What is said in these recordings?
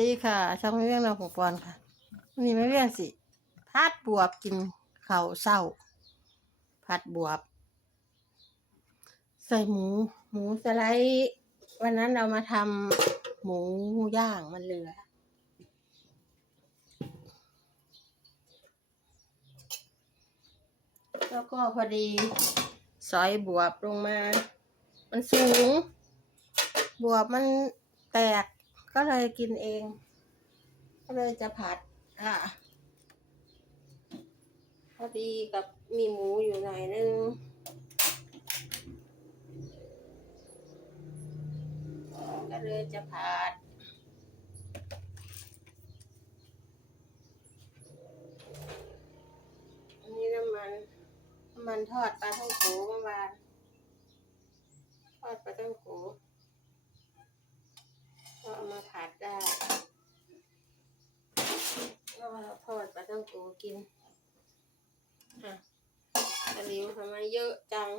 ดีค่ะช่องไม่เวียงเราของปอนค่ะวันนี้ไม่เวียงสิพัดบวบกินเข้าเศร้า ผัดบวบ ใส่หมู หมูสไลด์วันนั้นเรามาทำหมูย่างมันเหลือแล้วก็พอดีซอยบวบลงมา มันสูง บวบมันแตก ก็เลยกินเอง ก็เลยจะผัดค่ะ พอดีกับมีหมูอยู่หน่อยนึงก็เลยจะผัดอันนี้น้ำมัน น้ำมันทอดปลาท่องโขเมื่อวาน ทอดปลาท่องโข ก็เอามาผัดได้ก็ทอดปลาต้องโขกินค่ะตะลิวทำไมเยอะจัง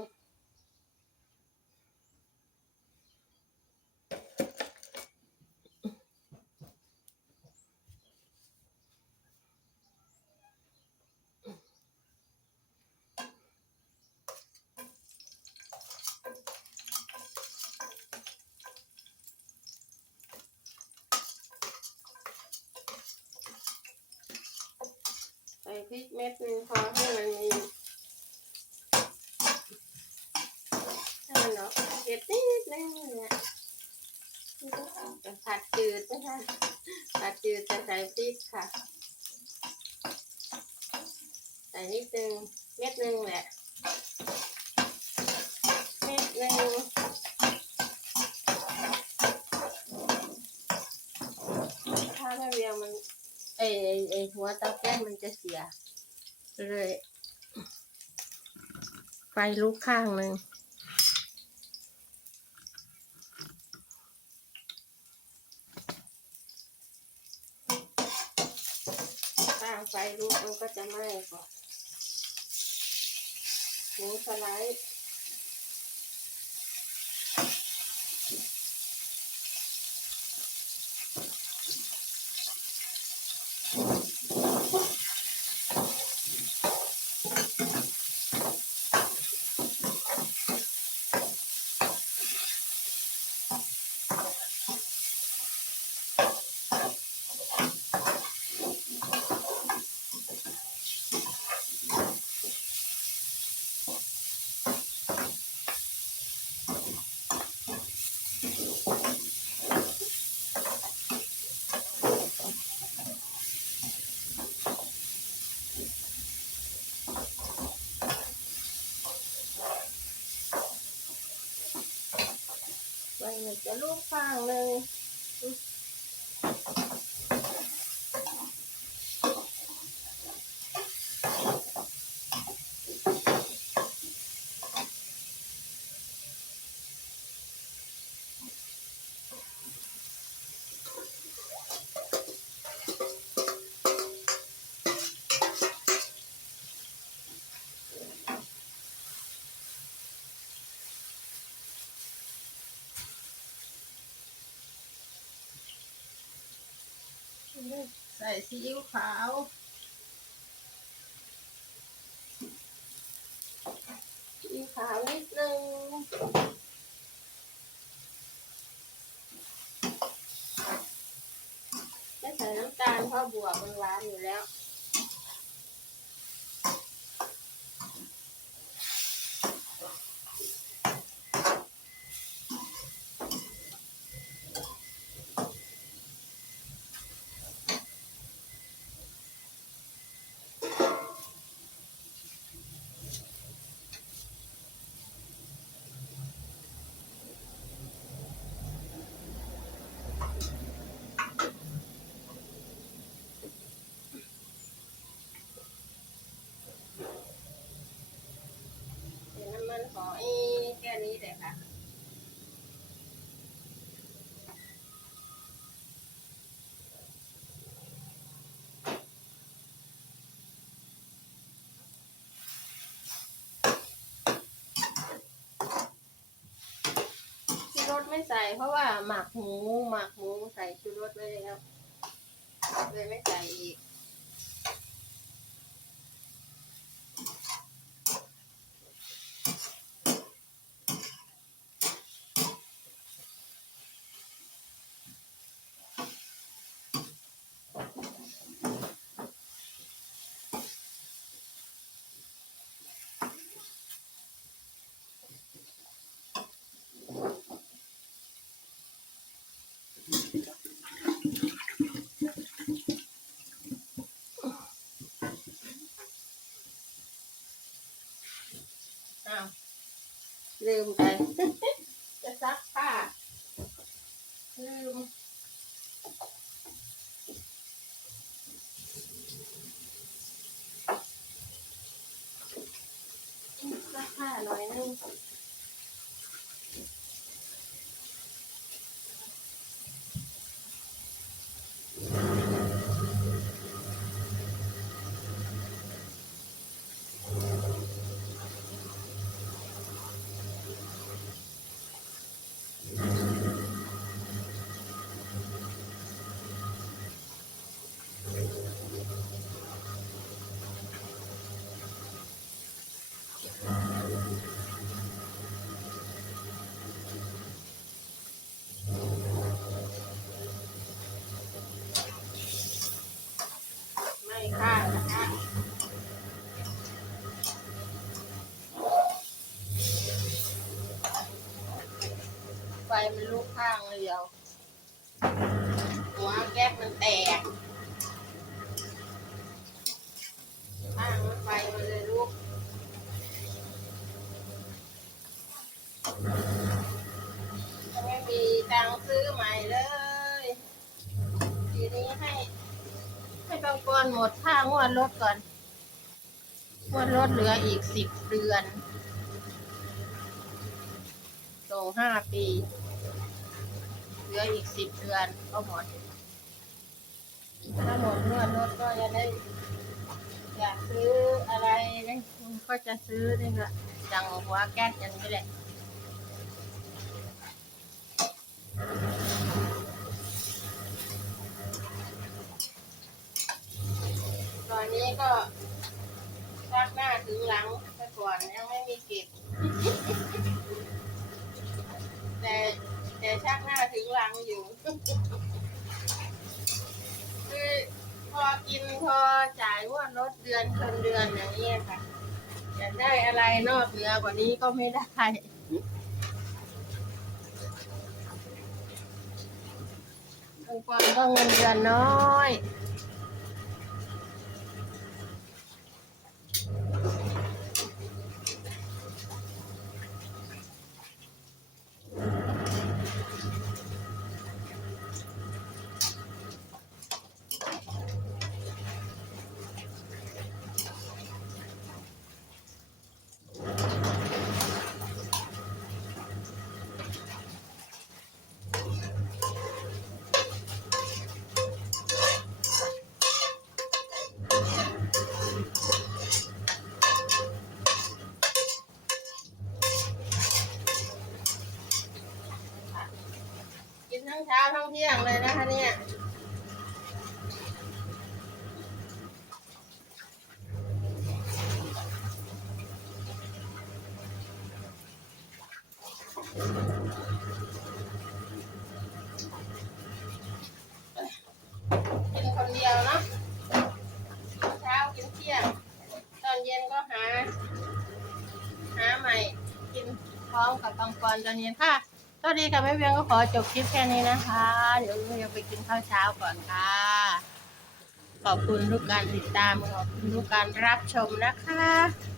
ริกเม็ดนึงพอให้มันมีให้มันเนาะเผ็ดนิดนึงเนี่ยจะผัดจืดนะคะผัดจืดจะใส่พริกค่ะ ใส่นิดนึงเม็ดนึงแหละเม็ดนึงถ้าไม่เรียวมัน อไอ้ไอหัวเตาแก๊สมันจะเสีย เลย ไฟลุกข้างหนึ่งข้างไฟลุกมันก็จะไหม้ก่อนหมูสไลด์ไฟับลูกฟางหนึ่ง ใส่ซีอิ๊วขาวซีอิ๊วขาวนิดนึงไม่ใส่น้ำตาลเพราะบวกมันหวานอยู่แล้ว สไม่ใส่ เพราะว่าหมักหมูหมักหมูใส่ชูรสไว้แล้วเลยไม่ใส่อีก อ้าวลืมไป จะซักผ้าลืมซักผ้าหน่อยนึงไม่ข้างนะคะไฟมันลุกข้างเลยเดียว หัวแก๊สมันแตก ข้างมันไฟมันเลยลุก ไม่มีตังค์ซื้อใหม่เลย ทีนี้ให้ ให้ บางกรหมดค่างวดรถก่อนงวดรถเหลืออีกสิบเดือนส่งห้าปี เหลืออีกสิบเดือนก็หมดถ้าหมดงวดรถก็จะได้ อยากซื้ออะไรนะก็จะซื้อนี่ก็จังหัวแก๊สอย่างนี้แหละ อนนี้ก็ชักหน้าถึงหลังไปก่อนยังไม่มีเก็บ แต่แต่ชักหน้าถึงหลังอยู่ คือพอกินพอจ่ายงวดรถเดือนชนเดือนอย่างนี้ค่ะอยากได้อะไรนอกเหนือกว่านี้ก็ไม่ได้องค์กรก็เงินเดือนน้อย กินทั้งเช้าทั้งเที่ยงเลยนะคะเนี่ย กินคนเดียวเนาะเช้ากินเที่ยง ตอนเย็นก็หา หาใหม่ กินพร้อมกับตังกรตอนเย็นค่ะสวัสดีค่ะแม่เพียงก็ขอจบคลิปแค่นี้นะคะ เดี๋ยวเราไปกินข้าวเช้าก่อนค่ะ ขอบคุณทุกการติดตามขอบคุณทุกการรับชมนะคะ